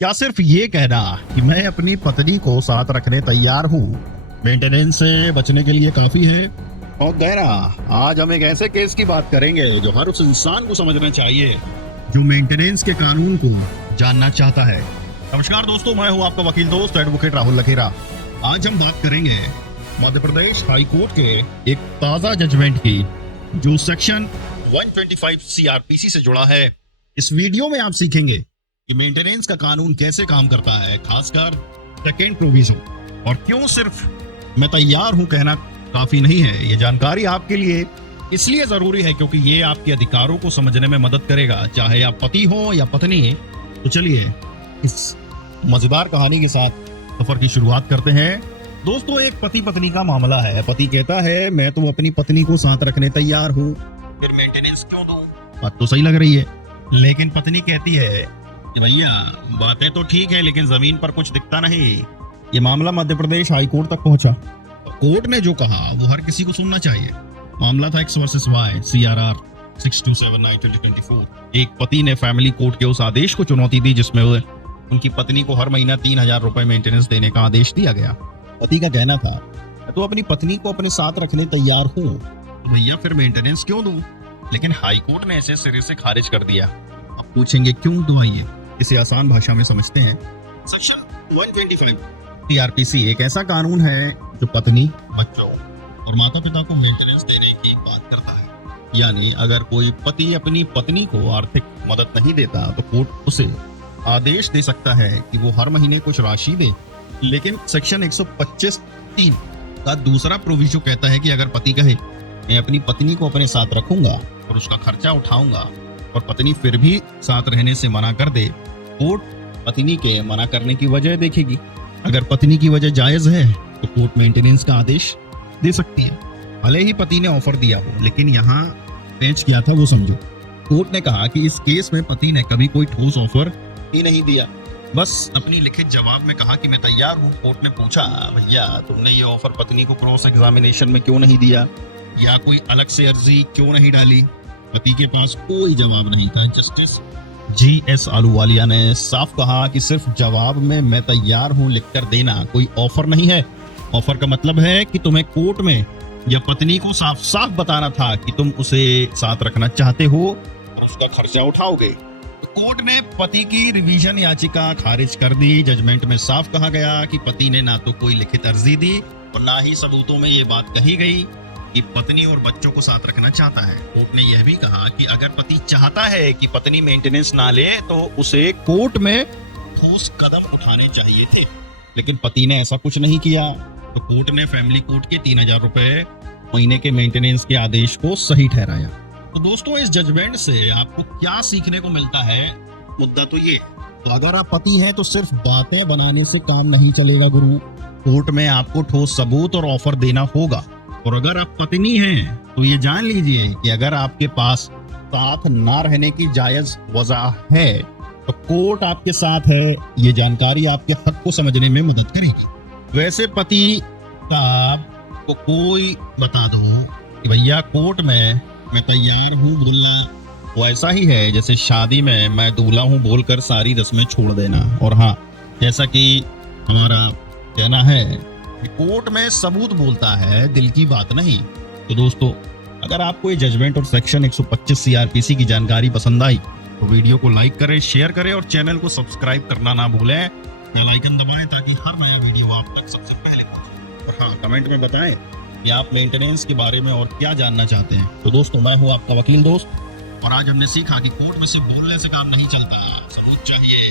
क्या सिर्फ ये कहना कि मैं अपनी पत्नी को साथ रखने तैयार हूँ मेंटेनेंस से बचने के लिए काफी है? और गैरा, आज हम एक ऐसे केस की बात करेंगे जो हर उस इंसान को समझना चाहिए जो मेंटेनेंस के कानून को जानना चाहता है। नमस्कार दोस्तों, मैं हूँ आपका वकील दोस्त एडवोकेट राहुल लखेरा। आज हम बात करेंगे मध्य प्रदेश हाई कोर्ट के एक ताजा जजमेंट की जो सेक्शन 125 सीआरपीसी से जुड़ा है। इस वीडियो में आप सीखेंगे कि मेंटेनेंस का कानून कैसे काम करता है, खासकर सेकेंड प्रोविजन, और क्यों सिर्फ मैं तैयार हूं कहना काफी नहीं है। ये जानकारी आपके लिए इसलिए जरूरी है क्योंकि ये आपके अधिकारों को समझने में मदद करेगा, चाहे आप पति हो या पत्नी। तो चलिए इस मजेदार कहानी के साथ सफर की शुरुआत करते हैं। दोस्तों, एक पति पत्नी का मामला है। पति कहता है मैं तो अपनी पत्नी को साथ रखने तैयार हूँ, फिर मेंटेनेंस क्यों दूं? बात तो सही लग रही है, लेकिन पत्नी कहती है भैया बातें तो ठीक है लेकिन जमीन पर कुछ दिखता नहीं। ये मामला मध्य प्रदेश हाई कोर्ट तक पहुंचा। कोर्ट ने जो कहा वो हर किसी को सुनना चाहिए। मामला था एक्स वर्सेस वाई CRR 6279/2024। एक पति ने फैमिली कोर्ट के उस आदेश को चुनौती दी जिसमें उनकी पत्नी को हर महीना 3000 रुपए मेंटेनेंस देने का आदेश दिया गया। पति का कहना था तो अपनी पत्नी को अपने साथ रखने तैयार हूँ, तो भैया फिर मेंटेनेंस क्यों दूं? लेकिन हाई कोर्ट ने इसे सिरे से खारिज कर दिया। अब पूछेंगे क्यों? तो आइए इसे आसान भाषा में समझते हैं। सेक्शन 125 सीआरपीसी एक ऐसा कानून है जो पत्नी, बच्चों और माता पिता को मेंटेनेंस देने की बात करता है। यानी अगर कोई पति अपनी पत्नी को आर्थिक मदद नहीं देता तो कोर्ट उसे आदेश दे सकता है कि वो हर महीने कुछ राशि दे। लेकिन सेक्शन 125(3) का दूसरा प्रोविजन कहता है कि अगर पति कहे मैं अपनी पत्नी को अपने साथ रखूंगा और उसका खर्चा उठाऊंगा और पत्नी फिर भी साथ रहने से मना कर दे, कोर्ट पत्नी के मना करने की वजह देखेगी। अगर पत्नी की वजह जायज है तो कोर्ट मेंटेनेंस का आदेश दे सकती है, भले ही पति ने ऑफर दिया हो। लेकिन यहाँ पेश किया था वो समझो। कोर्ट ने कहा कि इस केस में पति ने कभी कोई ठोस ऑफर ही नहीं दिया, बस अपनी लिखित जवाब में कहा कि मैं तैयार हूँ। कोर्ट ने पूछा भैया तुमने ये ऑफर पत्नी को क्रॉस एग्जामिनेशन में क्यों नहीं दिया या कोई अलग से अर्जी क्यों नहीं डाली? पति के पास कोई जवाब नहीं था। जस्टिस GS आलूवालिया ने साफ कहा कि सिर्फ जवाब में मैं तैयार हूं लिखकर देना कोई ऑफर नहीं है। ऑफर का मतलब है कि तुम्हें कोर्ट में या पत्नी को साफ साफ बताना था कि तुम उसे साथ रखना चाहते हो और उसका खर्चा उठाओगे। तो कोर्ट ने पति की रिवीजन याचिका खारिज कर दी। जजमेंट में साफ कहा गया कि पति ने ना तो कोई लिखित अर्जी दी और ना ही सबूतों में ये बात कही गई कि पत्नी और बच्चों को साथ रखना चाहता है। कोर्ट ने यह भी कहा कि अगर पति चाहता है कि पत्नी मेंटेनेंस ना ले तो उसे कोर्ट में ठोस कदम उठाने चाहिए थे, लेकिन पति ने ऐसा कुछ नहीं किया। तो कोर्ट ने फैमिली कोर्ट के 3000 रुपए महीने के मेंटेनेंस के आदेश को सही ठहराया। तो दोस्तों, इस जजमेंट से आपको क्या सीखने को मिलता है? मुद्दा तो ये है, तो अगर आप पति हैं तो सिर्फ बातें बनाने से काम नहीं चलेगा गुरु। कोर्ट में आपको ठोस सबूत और ऑफर देना होगा। और अगर आप पत्नी हैं तो ये जान लीजिए कि अगर आपके पास साथ ना रहने की जायज वजह है तो कोर्ट आपके साथ है। ये जानकारी आपके हक को समझने में मदद करेगी। वैसे पति साहब को कोई बता दो कि भैया कोर्ट में मैं तैयार हूँ बोलना वो ऐसा ही है जैसे शादी में मैं दूल्हा हूँ बोलकर सारी रस्में छोड़ देना। और हाँ, जैसा कि हमारा कहना है कोर्ट में सबूत बोलता है, दिल की बात नहीं। तो दोस्तों, अगर आपको ये जजमेंट और सेक्शन 125 सीआरपीसी की जानकारी पसंद आई तो वीडियो को लाइक करें, शेयर करें और चैनल को सब्सक्राइब करना ना भूलें। बेल आइकन दबाएं ताकि हर नया वीडियो आप तक सबसे पहले पहुंचे। और हाँ, कमेंट में बताएं कि आप मेंटेनेंस के बारे में और क्या जानना चाहते हैं। तो दोस्तों, मैं हूँ आपका वकील दोस्त और आज हमने सीखा कि कोर्ट में सिर्फ बोलने से काम नहीं चलता, सबूत चाहिए।